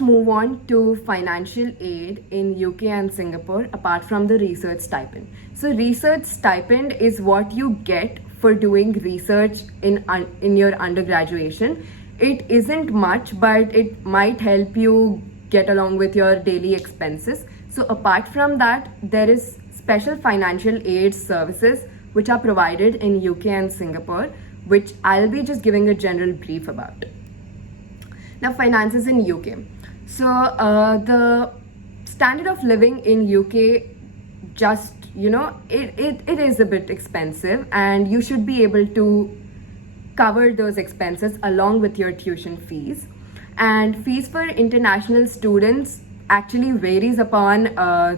Move on to financial aid in UK and Singapore apart from the research stipend. So research stipend is what you get for doing research in your undergraduation. It isn't much, but it might help you get along with your daily expenses. So apart from that, there is special financial aid services which are provided in UK and Singapore, which I'll be just giving a general brief about. Now, finances in UK. So the standard of living in UK, just it is a bit expensive, and you should be able to cover those expenses along with your tuition fees. And fees for international students actually varies upon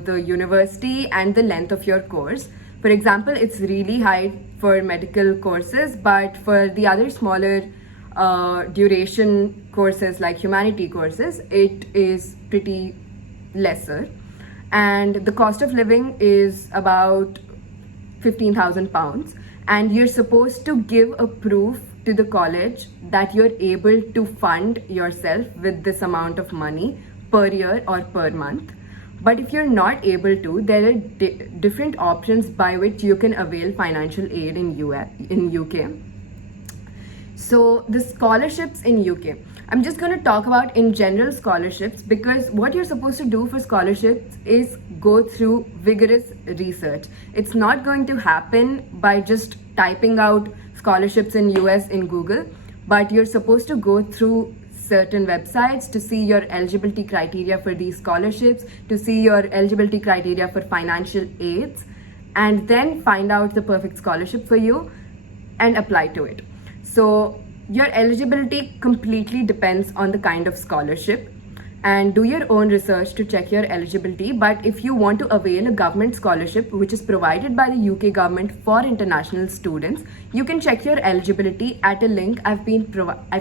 the university and the length of your course. For example, it's really high for medical courses, but for the other smaller duration courses like humanity courses, it is pretty lesser. And the cost of living is about £15,000, and you're supposed to give a proof to the college that you're able to fund yourself with this amount of money per year or per month. But if you're not able to, there are different options by which you can avail financial aid in UK. So the scholarships in UK, I'm just going to talk about in general scholarships, because what you're supposed to do for scholarships is go through vigorous research. It's not going to happen by just typing out scholarships in US in Google, but you're supposed to go through certain websites to see your eligibility criteria for these scholarships, to see your eligibility criteria for financial aids, and then find out the perfect scholarship for you and apply to it. So your eligibility completely depends on the kind of scholarship, and do your own research to check your eligibility. But if you want to avail a government scholarship which is provided by the UK government for international students, you can check your eligibility at a link I've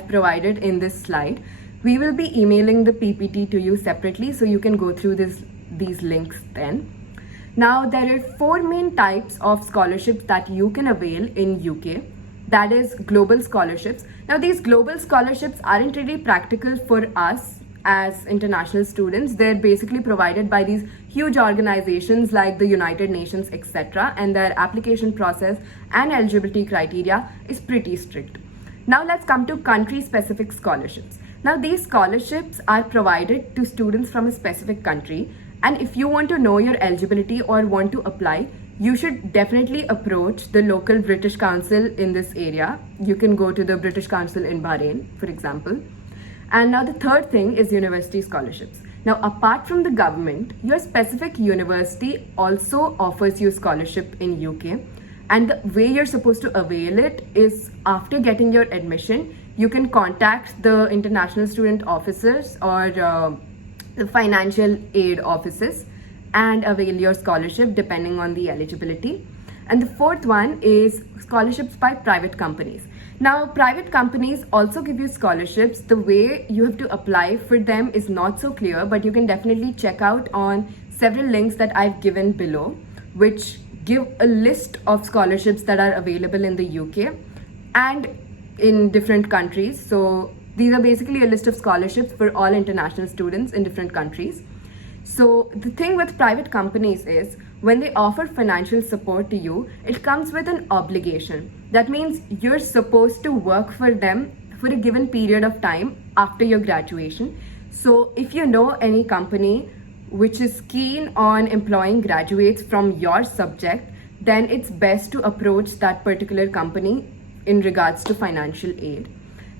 provided in this slide. We will be emailing the PPT to you separately, so you can go through these links then. Now, there are 4 main types of scholarships that you can avail in UK. That is global scholarships. Now, these global scholarships aren't really practical for us as international students. They're basically provided by these huge organizations like the United Nations, etc. And their application process and eligibility criteria is pretty strict. Now, let's come to country-specific scholarships. Now, these scholarships are provided to students from a specific country. And if you want to know your eligibility or want to apply, you should definitely approach the local British Council in this area. You can go to the British Council in Bahrain, for example. And now the third thing is university scholarships. Now, apart from the government, your specific university also offers you scholarship in UK. And the way you're supposed to avail it is after getting your admission, you can contact the international student officers or the financial aid offices and avail your scholarship depending on the eligibility. And the fourth one is scholarships by private companies. Now, private companies also give you scholarships. The way you have to apply for them is not so clear, but you can definitely check out on several links that I've given below, which give a list of scholarships that are available in the UK and in different countries. So these are basically a list of scholarships for all international students in different countries. So the thing with private companies is when they offer financial support to you, it comes with an obligation. That means you're supposed to work for them for a given period of time after your graduation. So if you know any company which is keen on employing graduates from your subject, then it's best to approach that particular company in regards to financial aid.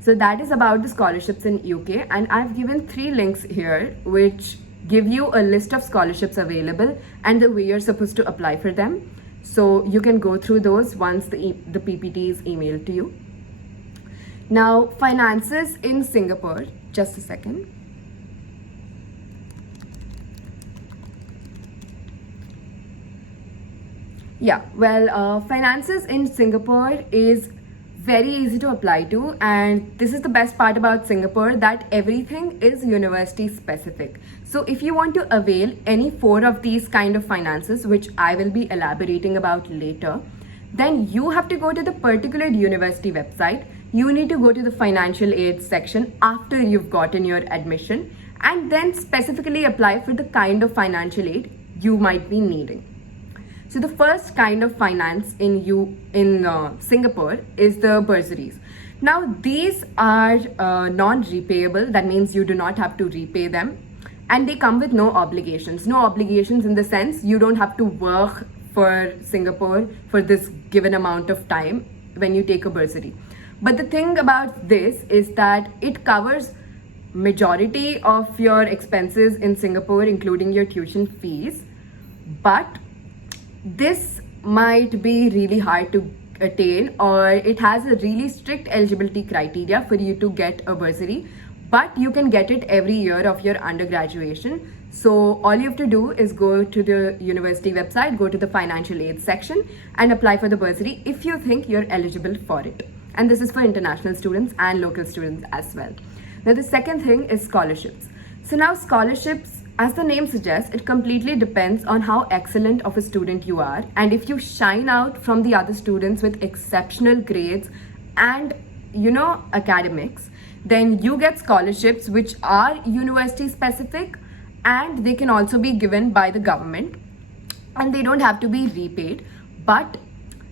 So that is about the scholarships in UK, and I've given 3 links here which give you a list of scholarships available and the way you're supposed to apply for them. So you can go through those once the PPT is emailed to you. Now, finances in Singapore, just a second. Yeah, well, finances in Singapore is very easy to apply to, and this is the best part about Singapore, that everything is university specific. So if you want to avail any 4 of these kind of finances, which I will be elaborating about later, then you have to go to the particular university website. You need to go to the financial aid section after you've gotten your admission, and then specifically apply for the kind of financial aid you might be needing. So the first kind of finance in Singapore is the bursaries. Now these are non-repayable. That means you do not have to repay them, and they come with no obligations. No obligations in the sense you don't have to work for Singapore for this given amount of time when you take a bursary. But the thing about this is that it covers majority of your expenses in Singapore, including your tuition fees. But this might be really hard to attain, or it has a really strict eligibility criteria for you to get a bursary, but you can get it every year of your undergraduation. So all you have to do is go to the university website, go to the financial aid section and apply for the bursary if you think you're eligible for it. And this is for international students and local students as well. Now the second thing is scholarships. So now scholarships, as the name suggests, it completely depends on how excellent of a student you are. And if you shine out from the other students with exceptional grades and, academics, then you get scholarships which are university specific, and they can also be given by the government, and they don't have to be repaid, but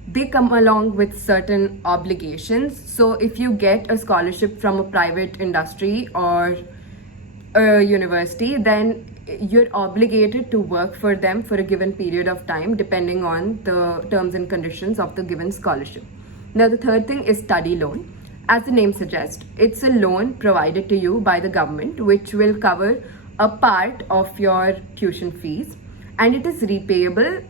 they come along with certain obligations. So if you get a scholarship from a private industry or a university, then you're obligated to work for them for a given period of time depending on the terms and conditions of the given scholarship. Now the third thing is study loan. As the name suggests, it's a loan provided to you by the government which will cover a part of your tuition fees, and it is repayable,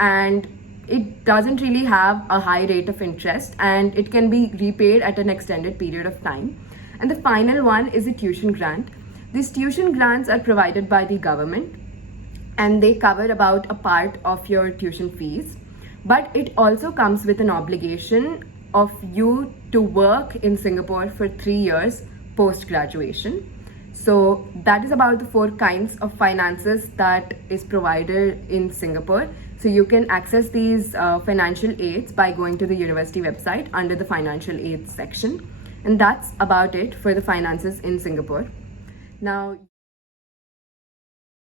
and it doesn't really have a high rate of interest, and it can be repaid at an extended period of time. And the final one is a tuition grant. These tuition grants are provided by the government, and they cover about a part of your tuition fees, but it also comes with an obligation of you to work in Singapore for 3 years post-graduation. So that is about the 4 kinds of finances that is provided in Singapore. So you can access these financial aids by going to the university website under the financial aid section. And that's about it for the finances in Singapore. Now,